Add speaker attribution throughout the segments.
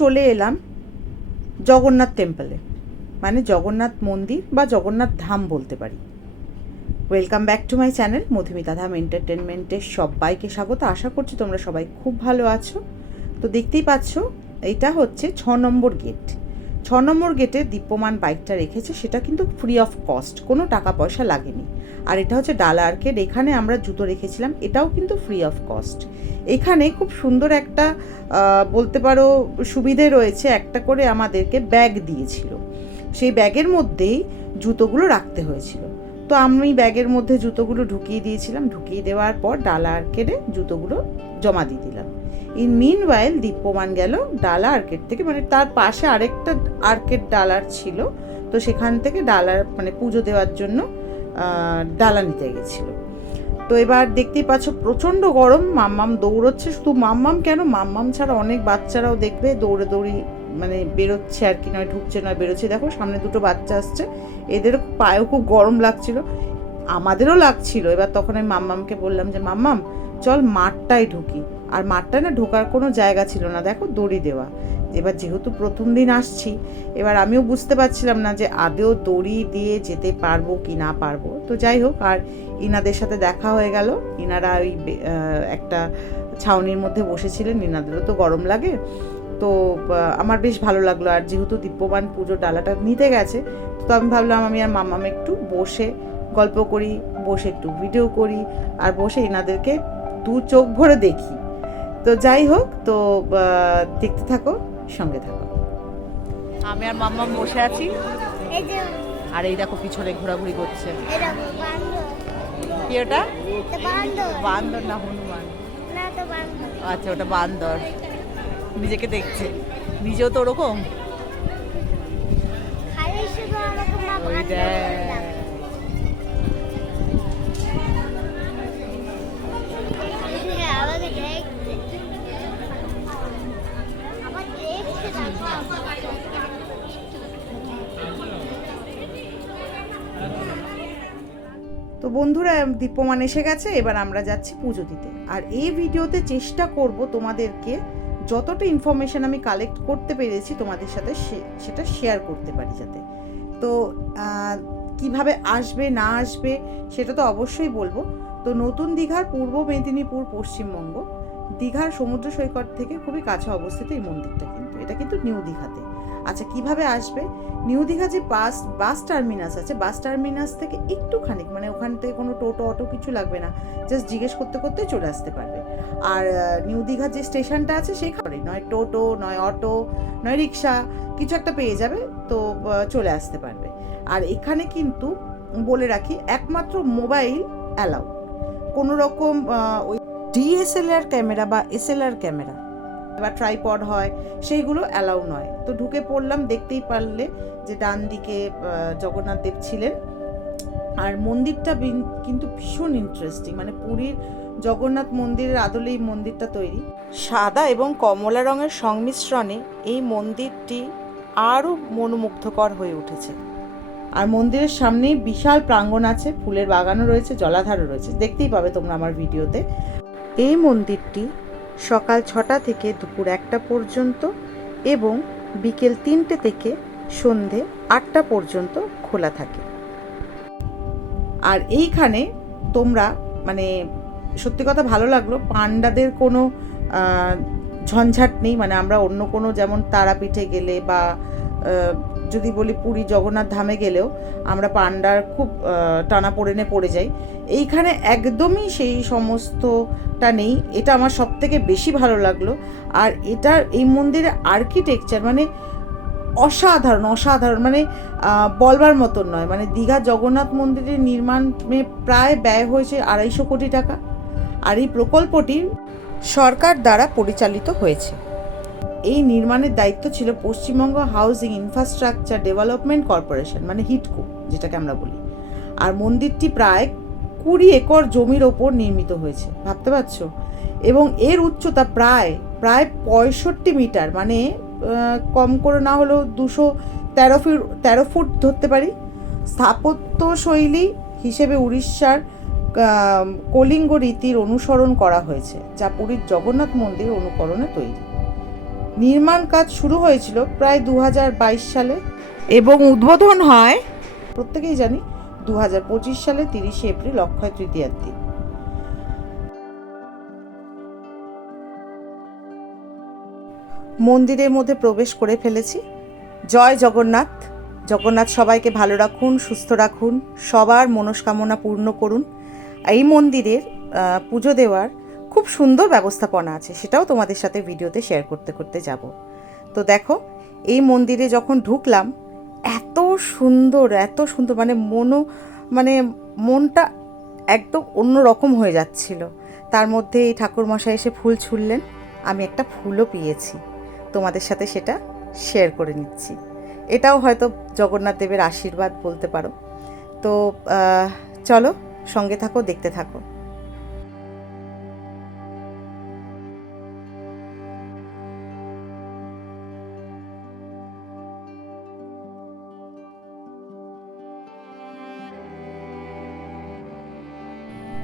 Speaker 1: চলে এলাম জগন্নাথ টেম্পলে মানে জগন্নাথ মন্দির বা জগন্নাথ ধাম বলতে পারি। Welcome back to my channel Madhumita Dham এন্টারটেনমেন্টের সবাইকে স্বাগত। আশা করছি তোমরা সবাই খুব ভালো আছো। তো দেখতেই পাচ্ছ এটা হচ্ছে ছ নম্বর গেট ছ নম্বর গেটে দীপ্যমান বাইকটা রেখেছে, সেটা কিন্তু ফ্রি অফ কস্ট কোনো টাকা পয়সা লাগেনি। আর এটা হচ্ছে ডালা আর্কেড এখানে আমরা জুতো রেখেছিলাম, এটাও কিন্তু ফ্রি অফ কস্ট এখানে খুব সুন্দর একটা বলতে পারো, সুবিধে রয়েছে, একটা করে আমাদেরকে ব্যাগ দিয়েছিল। সেই ব্যাগের মধ্যেই জুতোগুলো রাখতে হয়েছিল। তো আমি ব্যাগের মধ্যে জুতোগুলো ঢুকিয়ে দিয়েছিলাম, ঢুকিয়ে দেওয়ার পর ডালা আর্কেডে জুতোগুলো জমা দিয়ে দিলাম। ইন মিন ওয়াইল দীপ্যমান গেল ডালা আর্কেড থেকে মানে তার পাশে আরেকটা আর্কেড ডালার ছিল, তো সেখান থেকে ডালার মানে পুজো দেওয়ার জন্য ডালা নিতে গেছিল। তো এবার দেখতেই পাচ্ছ প্রচণ্ড গরম, মাম্মাম দৌড়চ্ছে, শুধু মাম্মাম কেন? মাম্মাম ছাড়া অনেক বাচ্চারাও দেখবে, দৌড়ে দৌড়ি মানে বেরোচ্ছে আর কি, নয় ঢুকছে নয় বেরোচ্ছে। দেখো সামনে দুটো বাচ্চা আসছে, এদেরও পায়েও খুব গরম লাগছিল, আমাদেরও লাগছিল। এবার তখন আমি মাম্মামকে বললাম যে, মাম্মাম, চল মাঠটায় ঢুকি। আর মাঠটা না ঢোকার কোনো জায়গা ছিল না। দেখো দড়ি দেওয়া। এবার যেহেতু প্রথম দিন আসছি, এবার আমিও বুঝতে পারছিলাম না যে আদেও দড়ি দিয়ে যেতে পারব কি না পারব। তো যাই হোক, আর ইনাদের সাথে দেখা হয়ে গেল। ইনারা ওই একটা ছাউনির মধ্যে বসেছিলেন। ইনাদেরও তো গরম লাগে। তো আমার বেশ ভালো লাগল। আর যেহেতু দীপ্যবান পুজোর ডালাটা নিতে গেছে, তো আমি ভাবলাম আমি আর মামাম একটু বসে গল্প করি, বসে একটু ভিডিও করি, আর বসে এনাদেরকে দু চোখ ভরে দেখি। তো যাই হোক তো দেখতে থাকো সঙ্গে থাকো। আমি আর মাম্মাম বসে আছি। আর এই দেখো পিছনে ঘোরাঘুরি করছে।
Speaker 2: বান্দর
Speaker 1: কি ওটা?
Speaker 2: বান্দর
Speaker 1: বান্দর না হনুমান?
Speaker 2: না তো বান্দর
Speaker 1: আচ্ছা ওটা বান্দর। নিজেকে দেখছে। নিজেও তো ওরকম?
Speaker 2: খালি শুধু আমাকে মা
Speaker 1: ওই দেখ। বন্ধুরা, দীপ্যমান এসে গেছে, এবার আমরা যাচ্ছি পুজো দিতে। আর এই ভিডিওতে চেষ্টা করব তোমাদেরকে যতটা ইনফরমেশন আমি কালেক্ট করতে পেরেছি তোমাদের সাথে সেটা শেয়ার করতে পারি যাতে। তো কীভাবে আসবে, না আসবে, সেটা তো অবশ্যই বলব। তো নতুন দীঘার পূর্ব মেদিনীপুর, পশ্চিমবঙ্গ। দীঘার সমুদ্র সৈকত থেকে খুবই কাছে অবস্থিত এই মন্দিরটা কিন্তু। এটা কিন্তু নিউ দীঘাতে। আচ্ছা কীভাবে আসবে? নিউ দীঘা যে বাস বাস টার্মিনাস আছে, বাস টার্মিনাস থেকে একটুখানি মানে ওখান থেকে কোনো টোটো, অটো কিছু লাগবে না। জাস্ট জিজ্ঞেস করতে করতে চলে আসতে পারবে। আর নিউ দীঘার যে স্টেশনটা আছে, সেখানে নয় টোটো, নয় অটো, নয় রিক্সা, কিছু একটা পেয়ে যাবে, তো চলে আসতে পারবে। আর এখানে কিন্তু বলে রাখি, একমাত্র মোবাইল অ্যালাউ। কোনো রকম ওই ডিএসএলআর ক্যামেরা বা এসএলআর ক্যামেরা। বা ট্রাইপড হয়, সেইগুলো অ্যালাউ নয়। তো ঢুকে পড়লাম, দেখতেই পারলে যে ডান দিকে জগন্নাথ দেব ছিলেন। আর মন্দিরটা কিন্তু ভীষণ ইন্টারেস্টিং মানে পুরীর জগন্নাথ মন্দিরের আদলে এই মন্দিরটা তৈরি। সাদা এবং কমলা রঙের সংমিশ্রণে এই মন্দিরটি আরও মনোমুগ্ধকর হয়ে উঠেছে। আর মন্দিরের সামনেই বিশাল প্রাঙ্গণ আছে, ফুলের বাগানও রয়েছে, জলাধারও রয়েছে। দেখতেই পাবে তোমরা আমার ভিডিওতে। এই মন্দিরটি সকাল ছটা থেকে দুপুর একটা পর্যন্ত এবং বিকেল তিনটে থেকে সন্ধে আটটা পর্যন্ত খোলা থাকে। আর এইখানে তোমরা মানে সত্যি কথা ভালো লাগল, পান্ডাদের কোনো ঝঞ্ঝাট নেই মানে আমরা অন্য কোনো যেমন তারাপীঠে গেলে বা যদি বলি পুরী জগন্নাথ ধামে গেলেও আমরা পান্ডার খুব টানা পড়েনে পড়ে যাই। এইখানে একদমই সেই সমস্তটা নেই। এটা আমার সব থেকে বেশি ভালো লাগল। আর এটার এই মন্দিরের আর্কিটেকচার মানে অসাধারণ অসাধারণ। মানে বলবার মতন নয়। মানে দীঘা জগন্নাথ মন্দিরের নির্মাণে প্রায় ব্যয় হয়েছে আড়াইশো কোটি টাকা। আর এই প্রকল্পটি সরকার দ্বারা পরিচালিত হয়েছে। এই নির্মাণের দায়িত্ব ছিল Paschimbanga housing infrastructure development corporation মানে হিটকো, যেটাকে আমরা বলি। আর মন্দিরটি প্রায় কুড়ি একর জমির ওপর নির্মিত হয়েছে, ভাবতে পারছ? এবং এর উচ্চতা প্রায় প্রায় পঁয়ষট্টি মিটার মানে কম করে না হলেও দুশো তেরো ফিট, তেরো ফুট ধরতে পারি। স্থাপত্য শৈলী হিসেবে উড়িষ্যার কলিঙ্গ রীতির অনুসরণ করা হয়েছে, যা পুরীর জগন্নাথ মন্দির অনুকরণে তৈরি। নির্মাণ কাজ শুরু হয়েছিল প্রায় দু হাজার বাইশ সালে। এবং উদ্বোধন হয়? প্রত্যেকেই জানি দু হাজার পঁচিশ সালে তিরিশে এপ্রিল অক্ষয় তৃতীয়ার দিন মন্দিরের মধ্যে প্রবেশ করে ফেলেছি। জয় জগন্নাথ। জগন্নাথ সবাইকে ভালো রাখুন সুস্থ রাখুন সবার মনস্কামনা পূর্ণ করুন। এই মন্দিরের পুজো দেওয়ার খুব সুন্দর ব্যবস্থাপনা আছে, সেটাও তোমাদের সাথে ভিডিওতে শেয়ার করতে করতে যাব। তো দেখো, এই মন্দিরে যখন ঢুকলাম, এত সুন্দর এত সুন্দর মানে মনও মানে মনটা একদম অন্য রকম হয়ে যাচ্ছিল। তার মধ্যে এই ঠাকুরমশাই এসে ফুল ছুঁড়লেন, আমি একটা ফুলও পেয়েছি। তোমাদের সাথে সেটা শেয়ার করে নিচ্ছি। এটাও হয়তো জগন্নাথ দেবের আশীর্বাদ বলতে পারো। তো চলো সঙ্গে থাকো, দেখতে থাকো।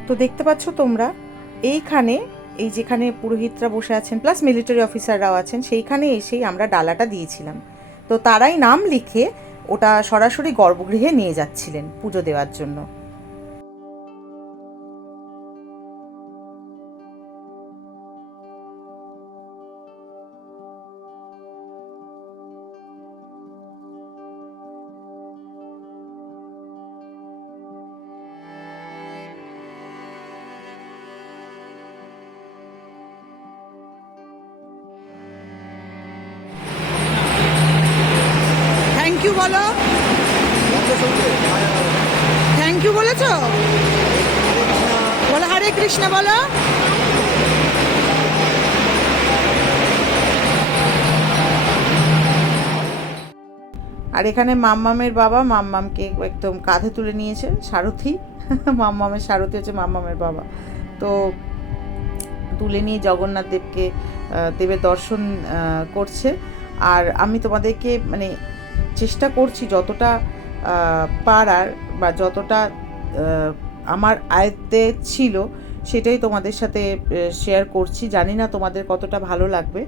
Speaker 1: তো দেখতে পাচ্ছ তোমরা, এইখানে, এই যেখানে পুরোহিতরা বসে আছেন প্লাস মিলিটারি অফিসাররাও আছেন, সেইখানে এসেই আমরা ডালাটা দিয়েছিলাম। তো তারাই নাম লিখে ওটা সরাসরি গর্ভগৃহে নিয়ে যাচ্ছিলেন পুজো দেওয়ার জন্য। কৃষ্ণ বলো। আর এখানে মাম্মামের বাবা মাম্মামকে একদম কাঁধে তুলে নিয়েছে, সারথি। মাম্মামের সারথি হচ্ছে মাম্মামের বাবা। তো তুলে নিয়ে জগন্নাথ দেবকে দেবের দর্শন করছে। আর আমি তোমাদেরকে মানে চেষ্টা করছি যতটা পারার বা যতটা আমার আয়ত্তে ছিল সেটাই তোমাদের সাথে শেয়ার করছি। জানি না তোমাদের কতটা ভালো লাগবে।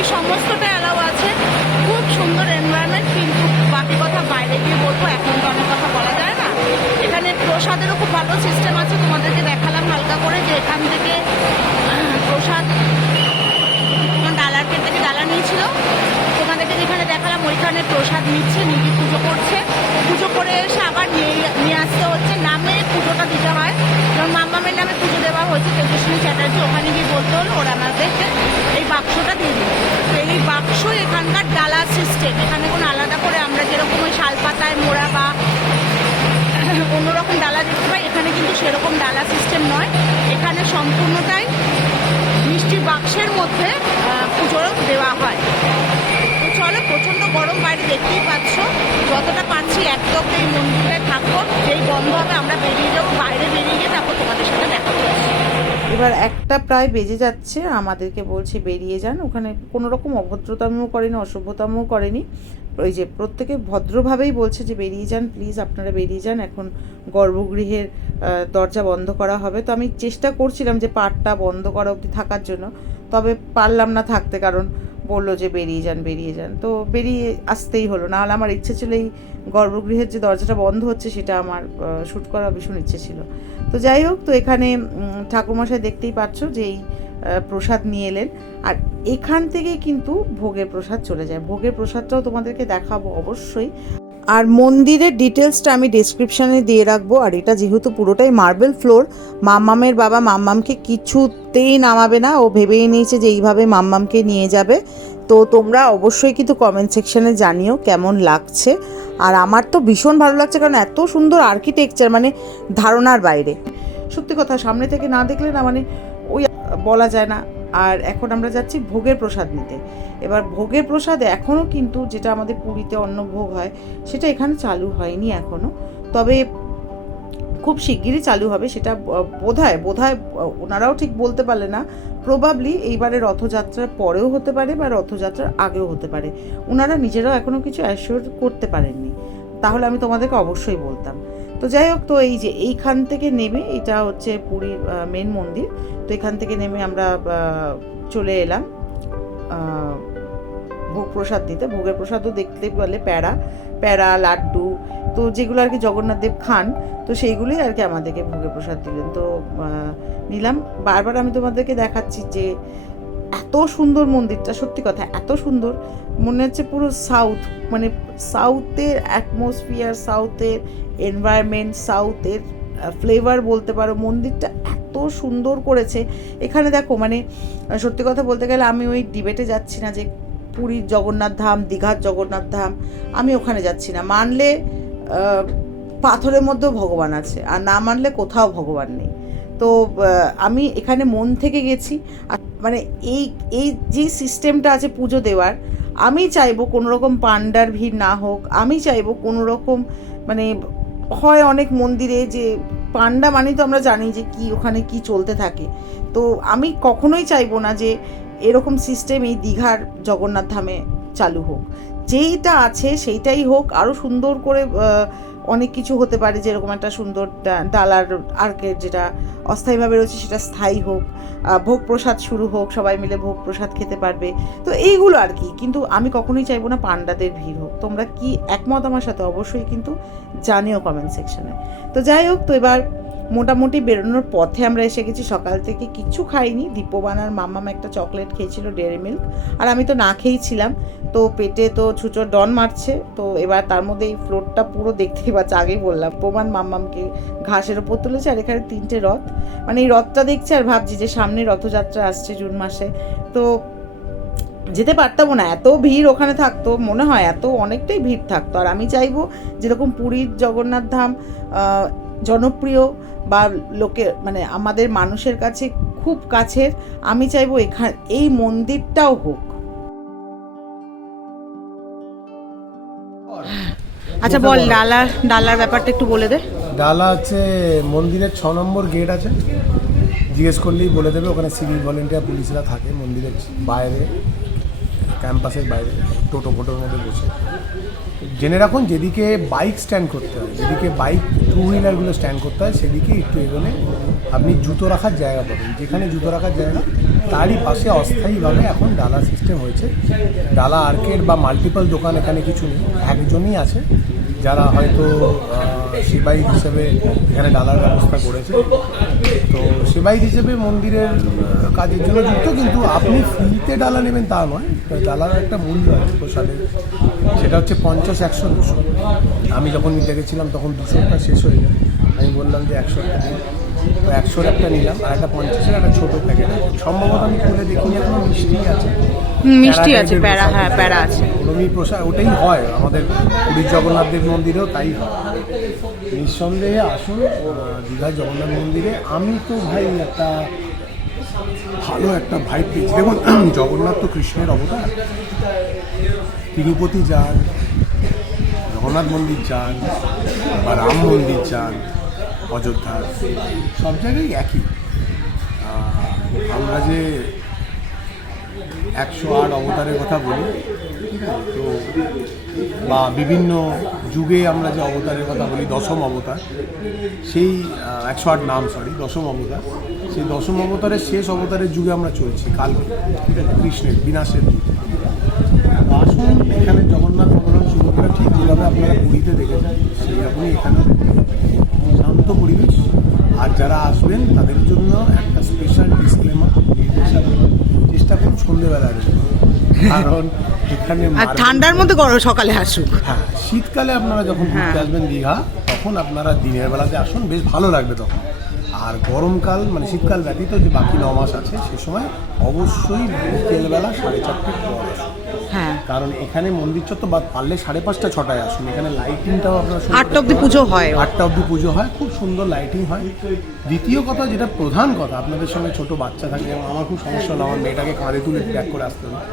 Speaker 3: টবি সমস্তটা অ্যালাউ আছে। খুব সুন্দর এনভায়রনমেন্ট কিন্তু বাকি কথা বাইরে গিয়ে বলব, এখন তো অনেক কথা বলা যায় না। এখানে প্রসাদেরও খুব ভালো সিস্টেম আছে, তোমাদেরকে দেখালাম হালকা করে যে এখান থেকে প্রসাদ, তোমার ডালারকের থেকে ডালা নিয়েছিল। তোমাদেরকে যেখানে দেখালাম, ওইখানে প্রসাদ নিচ্ছে নিজে পুজো করছে। পুজো করে এসে আবার নিয়ে নিয়ে আসতে হচ্ছে। নামে পুজোটা দিতে হয়। যেমন মাম্মামের নামে পুজো দেওয়া হয়েছে, তেজস্বিনী চ্যাটার্জি, ওখানে গিয়ে বলতে হলো, ওরা আমাদেরকে এই বাক্সটা সেরকম ডালা সিস্টেম নয়। এখানে সম্পূর্ণটাই মিষ্টি বাক্সের মধ্যে পুজো দেওয়া হয়। তো চলো, প্রচণ্ড গরম বাইরে দেখতেই পাচ্ছ। যতটা পাচ্ছি একদম এই মন্দিরে থাকব। যেই বন্ধ হবে, আমরা বেরিয়ে যাব। বাইরে বেরিয়ে গিয়ে তারপর তোমাদের সাথে দেখা
Speaker 1: এবার একটা প্রায় বেজে যাচ্ছে। আমাদেরকে বলছে বেরিয়ে যান। ওখানে কোনো রকম অভদ্রতামও করেনি, অসভ্যতামও করেনি। ওই যে প্রত্যেকে ভদ্রভাবেই বলছে যে বেরিয়ে যান প্লিজ আপনারা বেরিয়ে যান। এখন গর্ভগৃহের দরজা বন্ধ করা হবে। তো আমি চেষ্টা করছিলাম যে পাটটা বন্ধ করা অবধি থাকার জন্য, তবে পারলাম না থাকতে কারণ বলল যে বেরিয়ে যান বেরিয়ে যান। তো বেরিয়ে আসতেই হলো। নাহলে আমার ইচ্ছে ছিল এই গর্ভগৃহের যে দরজাটা বন্ধ হচ্ছে সেটা আমার শ্যুট করা ভীষণ ইচ্ছে ছিল। তো যাই হোক, তো এখানে ঠাকুরমশাই দেখতেই পাচ্ছ যে এই প্রসাদ নিয়ে এলেন। আর এখান থেকেই কিন্তু ভোগের প্রসাদ চলে যায়। ভোগের প্রসাদটাও তোমাদেরকে দেখাবো অবশ্যই। আর মন্দিরের ডিটেলসটা আমি ডেসক্রিপশানে দিয়ে রাখব। আর এটা যেহেতু পুরোটাই মার্বেল ফ্লোর মাম্মামের বাবা মাম্মামকে কিছুতেই নামাবে না। ও ভেবেই নিয়েছে যে এইভাবে মাম্মামকে নিয়ে যাবে। তো তোমরা অবশ্যই কিন্তু কমেন্ট সেকশানে জানিও কেমন লাগছে। আর আমার তো ভীষণ ভালো লাগছে কারণ এত সুন্দর আর্কিটেকচার মানে ধারণার বাইরে। সত্যি কথা, সামনে থেকে না দেখলে না মানে বলা যায় না। আর এখন আমরা যাচ্ছি ভোগের প্রসাদ নিতে। এবার ভোগের প্রসাদ এখনও কিন্তু যেটা আমাদের পুরীতে অন্নভোগ হয়, সেটা এখানে চালু হয়নি এখনও তবে খুব শিগগিরই চালু হবে সেটা বোধ হয় বোধ হয় ওনারাও ঠিক বলতে পারলে না। প্রবাবলি এইবারে রথযাত্রার পরেও হতে পারে বা রথযাত্রার আগেও হতে পারে। ওনারা নিজেরাও এখনও কিছু অ্যাসিওর করতে পারেননি। তাহলে আমি তোমাদেরকে অবশ্যই বলতাম। তো যাই হোক, তো এই যে এইখান থেকে নেমে এটা হচ্ছে পুরীর মেন মন্দির। তো এখান থেকে নেমে আমরা চলে এলাম ভোগ প্রসাদ দিতে। ভোগের প্রসাদও দেখতে পেলে প্যাড়া প্যাড়া লাড্ডু, তো যেগুলো আর কি জগন্নাথ দেব খান, তো সেইগুলোই আর কি আমাদেরকে ভোগের প্রসাদ দিলেন। তো নিলাম। বারবার আমি তোমাদেরকে দেখাচ্ছি যে এত সুন্দর মন্দিরটা, সত্যি কথা, এত সুন্দর। মনে হচ্ছে পুরো সাউথ মানে সাউথের অ্যাটমসফিয়ার সাউথের এনভায়রনমেন্ট সাউথের ফ্লেভার বলতে পারো, মন্দিরটা এত সুন্দর করেছে। এখানে দেখো মানে সত্যি কথা বলতে গেলে আমি ওই ডিবেটে যাচ্ছি না যে পুরীর জগন্নাথ ধাম, দীঘার জগন্নাথ ধাম, আমি ওখানে যাচ্ছি না। মানলে পাথরের মধ্যেও ভগবান আছে, আর না মানলে কোথাও ভগবান নেই। তো আমি এখানে মন থেকে গেছি। মানে এই এই যে সিস্টেমটা আছে পুজো দেওয়ার, আমি চাইব কোনো রকম পান্ডার ভিড় না হোক। আমি চাইব কোনো রকম মানে হয় অনেক মন্দিরে যে পান্ডা মানে তো আমরা জানি যে কি, ওখানে কি চলতে থাকে। তো আমি কখনোই চাইব না যে এরকম সিস্টেম এই দীঘার জগন্নাথ ধামে চালু হোক। যেইটা আছে সেইটাই হোক আরও সুন্দর করে অনেক কিছু হতে পারে যেরকম একটা সুন্দর ডালার আর্কের যেটা অস্থায়ীভাবে রয়েছে সেটা স্থায়ী হোক ভোগ প্রসাদ শুরু হোক, সবাই মিলে ভোগ প্রসাদ খেতে পারবে। তো এইগুলো আর কি, কিন্তু আমি কখনোই চাইব না পান্ডাদের ভিড় হোক। তোমরা কি একমত আমার সাথে অবশ্যই কিন্তু জানিও কমেন্ট সেকশনে তো যাই হোক, তো এবার মোটামুটি বেরোনোর পথে আমরা এসে গেছি। সকাল থেকে কিচ্ছু খাইনি। দীপবান আর মাম্মাম একটা চকলেট খেয়েছিল, ডেয়ারি মিল্ক। আর আমি তো না খেয়েই ছিলাম। তো পেটে তো ছুচোর ডন মারছে। তো এবার তার মধ্যে এই ফ্লোরটা পুরো দেখতেই পাচ্ছে, আগেই বললাম প্রমাণ মাম্মামকে ঘাসের ওপর তুলেছে আর এখানে তিনটে রথ। মানে এই রথটা দেখছি আর ভাবছি যে সামনে রথযাত্রা আসছে জুন মাসে। তো যেতে পারতাম না, এত ভিড় ওখানে থাকতো, মনে হয় এত অনেকটাই ভিড় থাকতো। আর আমি চাইব যেরকম পুরীর জগন্নাথ ধাম জনপ্রিয় বা লোকে মানে আমাদের মানুষের কাছে খুব কাছের আমি চাইব এখান এই মন্দিরটাও হোক। আচ্ছা বল ডালার ডালার ব্যাপারটা একটু বলে দে।
Speaker 4: ডালা হচ্ছে মন্দিরের ছ নম্বর গেট আছে। জিজ্ঞেস করলেই বলে দেবে ওখানে সিভিল ভলেন্টিয়ার পুলিশরা থাকে মন্দিরের বাইরে ক্যাম্পাসের বাইরে টোটো ফোটোর মধ্যে বসে। জেনে রাখুন, যেদিকে বাইক স্ট্যান্ড করতে হয়, যেদিকে বাইক টু হুইলারগুলো স্ট্যান্ড করতে হয়, সেদিকে একটু এগোলে আপনি জুতো রাখার জায়গা পাবেন। যেখানে জুতো রাখার জায়গা, তারই পাশে অস্থায়ীভাবে এখন ডালা সিস্টেম হয়েছে। ডালা আর্কেড বা মাল্টিপল দোকান এখানে কিছু নেই, একজনই আছে, যারা হয়তো সেবাই হিসেবে এখানে ডালার ব্যবস্থা করেছে। তো সেবাই হিসেবে মন্দিরের কাজের জন্য যুক্ত, কিন্তু আপনি ফ্রিতে ডালা নেবেন তা নয়। ডালার একটা মূল্য আছে প্রসাদের। সেটা হচ্ছে পঞ্চাশ একশো দুশো। আমি যখন নিতে গেছিলাম তখন দুশোটা শেষ হয়ে যায়। আমি বললাম যে একশোটা দিন। তো একশোর একটা নিলাম আর একটা পঞ্চাশের একটা ছোটো প্যাকেট সম্ভবত আমি খুলে দেখিনি এখনও মিষ্টি আছে।
Speaker 1: মিষ্টি আছে
Speaker 4: প্যারা
Speaker 1: হ্যাঁ প্যারা আছে।
Speaker 4: ওরমই প্রসাদ ওটাই হয়। আমাদের পুরীর জগন্নাথ দেব মন্দিরেও তাই হয়। নিঃসন্দেহে আসুন দীঘার জগন্নাথ মন্দিরে। আমি তো ভাই একটা ভালো একটা ভাই পেয়েছি। দেখুন জগন্নাথ তো কৃষ্ণের অবতার। তিরুপতি যান, জগন্নাথ মন্দির যান বা রাম মন্দির যান, অযোধ্যা, সব জায়গায় একই। আমরা যে একশো আট অবতারের কথা বলি, তো বা বিভিন্ন যুগে আমরা যে অবতারের কথা বলি, দশম অবতার, সেই একশো আট নাম সরি দশম অবতার। সেই দশম অবতারের শেষ অবতারের যুগে আমরা চলছি, কালকে, ঠিক আছে? কৃষ্ণের, বিনাশের আসুন এখানে জগন্নাথ ভগবান সুভদ্রা ঠিক যেভাবে আপনারা পুরীতে দেখেছেন সেই রকমই এখানে শান্ত পরিবেশ। আর যারা আসবেন তাদের জন্য একটা স্পেশাল ডিসক্লেমার চেষ্টা করুন সন্ধ্যেবেলা আসবেন। কারণ এখানে
Speaker 1: আর ঠান্ডার মধ্যে গরম সকালে আসুক।
Speaker 4: হ্যাঁ শীতকালে আপনারা যখন ঘুরতে
Speaker 1: হ্যাঁ।
Speaker 4: আসবেন দীঘা তখন আপনারা দিনের বেলাতে আসুন বেশ ভালো লাগবে তখন। আর গরমকাল মানে শীতকাল ব্যতীত যে বাকি ন মাস আছে সে সময় অবশ্যই বিকেলবেলা সাড়ে চারটের পর আসুন। কারণ এখানে মন্দির চত্বর বা পারলে সাড়ে পাঁচটা ছটায় আসুন। এখানে লাইটিংটাও আপনার
Speaker 3: আটটা অব্দি পুজো হয়।
Speaker 4: আটটা অব্দি পুজো হয় খুব সুন্দর লাইটিং হয়। দ্বিতীয় কথা যেটা প্রধান কথা আপনাদের সঙ্গে ছোট বাচ্চা থাকে যেমন আমার খুব সমস্যা হলো আমার মেয়েটাকে কাঁধে তুলে ব্যাক করে আসতে হবে।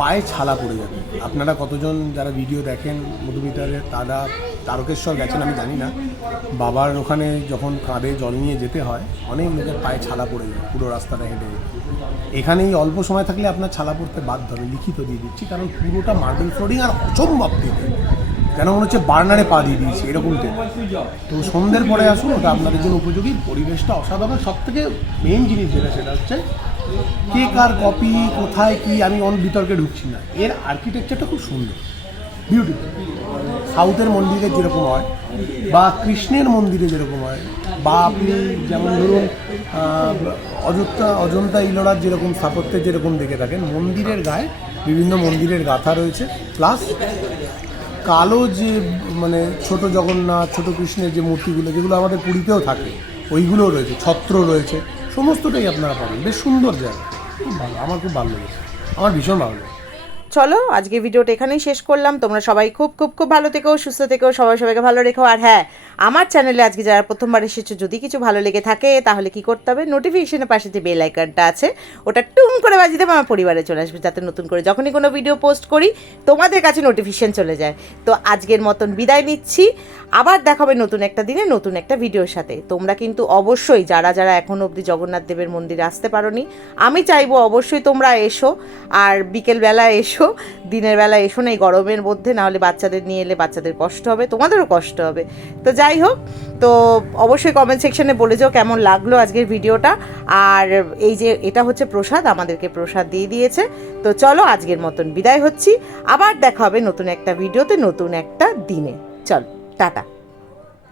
Speaker 4: পায়ে ছালা পড়ে যাবে। আপনারা কতজন যারা ভিডিও দেখেন মধুমিতারের দাদা তারকেশ্বর গেছেন আমি জানি না। বাবার ওখানে যখন কাঁধে জল নিয়ে যেতে হয়, অনেক লোকের পায়ে ছালা পড়ে যায়, পুরো রাস্তাটা হেঁটে। এখানে এই অল্প সময় থাকলে আপনার ছালা পড়তে বাধ্য হবে, লিখিত দিয়ে দিচ্ছি, কারণ পুরোটা মার্বেল ফ্লোরিং আর অসম্ভব দিতে কেন মনে হচ্ছে বার্নারে পা দিয়ে দিয়েছি, এরকম তো সন্ধ্যের পরে আসুন, ওটা আপনাদের জন্য উপযোগী। পরিবেশটা অসাধারণ সব থেকে মেন জিনিস যেটা, সেটা হচ্ছে কে কার কপি, কোথায় কি, আমি অন বিতর্কে ঢুকছি না। এর আর্কিটেকচারটা খুব সুন্দর। বিউটিফুল সাউথের মন্দিরে যেরকম হয়, বা কৃষ্ণের মন্দিরে যেরকম হয়, বা আপনি যেমন ধরুন অযোধ্যা, অজন্তা ইলোরার যেরকম স্থাপত্যের যেরকম দেখে থাকেন, মন্দিরের গায়ে বিভিন্ন মন্দিরের গাথা রয়েছে। প্লাস কালো যে মানে ছোট জগন্নাথ, ছোট কৃষ্ণের যে মূর্তিগুলো, যেগুলো আমাদের পুরীতেও থাকে, ওইগুলোও রয়েছে, ছত্র রয়েছে। সমস্তটাই আপনারা পাবেন। বেশ সুন্দর জায়গা। খুব ভালো, আমার খুব ভালো লেগেছে। আমার ভীষণ ভালো লেগেছে।
Speaker 1: চলো, আজকে ভিডিওটা এখানেই শেষ করলাম। তোমরা সবাই খুব খুব খুব ভালো থেকো, সুস্থ থেকো, সবাই সবাইকে ভালো রেখো। আর হ্যাঁ আমার চ্যানেলে আজকে যারা প্রথমবার এসেছ, যদি কিছু ভালো লেগে থাকে, তাহলে কি করতে হবে? নোটিফিকেশনের পাশে যে বেল আইকনটা আছে, ওটা টুম করে বাজিয়ে দেবে, আমার পরিবারে চলে আসবে, যাতে নতুন করে যখনই কোনো ভিডিও পোস্ট করি, তোমাদের কাছে নোটিফিকেশন চলে যায়। তো আজকের মতন বিদায় নিচ্ছি। আবার দেখাবে নতুন একটা দিনে, নতুন একটা ভিডিওর সাথে। তোমরা কিন্তু অবশ্যই, যারা যারা এখনও অবধি জগন্নাথ দেবের মন্দিরে আসতে পারোনি, আমি চাইব অবশ্যই তোমরা এসো, আর বিকেলবেলা এসো দিনের বেলা এসো না এই গরমের মধ্যে নাহলে বাচ্চাদের নিয়ে এলে বাচ্চাদের কষ্ট হবে, তোমাদেরও কষ্ট হবে। তো যাই হোক, তো অবশ্যই কমেন্ট সেকশনে বলে যাও কেমন লাগল আজকের ভিডিওটা। আর এই যে এটা হচ্ছে প্রসাদ, আমাদেরকে প্রসাদ দিয়ে দিয়েছে। তো চলো আজকের মতন বিদায় হচ্ছি। আবার দেখা হবে নতুন একটা ভিডিওতে, নতুন একটা দিনে। চলো, টাটা।